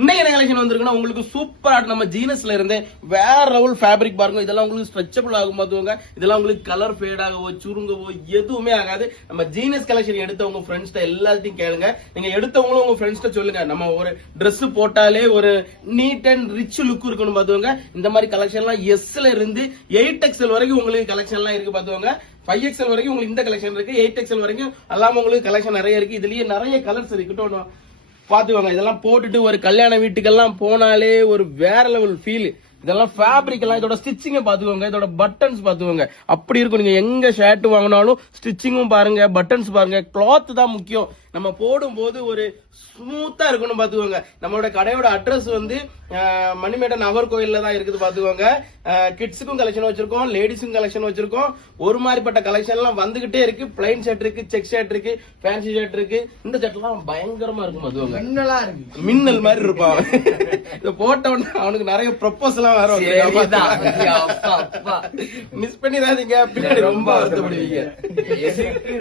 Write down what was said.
இன்னைக்கு என்ன கலெக்ஷன் வந்திருக்குன்னா உங்களுக்கு சூப்பரா நம்ம ஜீனஸ்ல இருந்து வேற லெவல் ஃபேப்ரிக் பாருங்க. இதெல்லாம் உங்களுக்கு ஸ்ட்ரெச்சபிள் ஆகும் பாத்துவாங்க. இதெல்லாம் உங்களுக்கு கலர் ஃபேட் ஆகவோ சுருங்கவோ எதுவுமே ஆகாது. நம்ம ஜீனஸ் கலெக்ஷன் எடுத்தவங்க ஃப்ரெண்ட்ஸ் எல்லாத்தையும் கேளுங்க. நீங்க எடுத்தவங்களும் உங்க ஃப்ரெண்ட்ஸ் சொல்லுங்க. நம்ம ஒரு Dress போட்டாலே ஒரு நீட் அண்ட் ரிச் லுக் இருக்கணும் பாத்துவாங்க. இந்த மாதிரி கலெக்ஷன் எல்லாம் எஸ்ல இருந்து 8XL வரைக்கும் உங்களுக்கு கலெக்ஷன் எல்லாம் இருக்கு பாத்துவாங்க. 5XL வரைக்கும் உங்களுக்கு இந்த கலெக்ஷன் இருக்கு. 8XL வரைக்கும் எல்லாம் உங்களுக்கு கலெக்ஷன் நிறைய இருக்கு. இதுலயே நிறைய கலர்ஸ் இருக்கு. பாத்துவாங்க. இதெல்லாம் போட்டுட்டு ஒரு கல்யாண வீட்டுக்கெல்லாம் போனாலே ஒரு வேற லெவல் ஃபீல். இதெல்லாம் ஃபேப்ரிக் எல்லாம் இதோட ஸ்டிச்சிங்க பாத்துக்கோங்க. இதோட பட்டன்ஸ் பாத்துக்கோங்க. அப்படி இருக்கும். நீங்க எங்க ஷர்ட் வாங்கினாலும் ஸ்டிச்சிங்கும் பாருங்க, பட்டன்ஸ் பாருங்க. கிளாத் தான் முக்கியம். நம்ம போடும்போது ஒரு ஸ்மூத்தா இருக்கணும் பாத்துக்கோங்க. நம்மளோட கடையோட அட்ரஸ் வந்து மணிமேட்டை நாகர்கோயில்ல தான் இருக்குது பாத்துக்கோங்க. கிட்ஸுக்கும் கலெக்ஷன் வச்சிருக்கோம், லேடிஸுக்கும் கலெக்ஷன் வச்சிருக்கோம். ஒரு மாதிரிப்பட்ட கலெக்ஷன் எல்லாம் வந்துகிட்டே இருக்கு. பிளைன் ஷர்ட் இருக்கு, செக் ஷர்ட் இருக்கு, ஃபேன்சி ஷர்ட் இருக்கு. இந்த ஷர்ட் எல்லாம் பயங்கரமா இருக்கும் பாத்துக்கோங்க. மின்னல் மாதிரி இருப்பான். இத போட்ட உடனே அவனுக்கு நிறைய ப்ரொபோசல் எல்லாம் வரும். மிஸ் பண்ணிடாதீங்க, பின்னாடி ரொம்ப வருத்தப்படுவீங்க.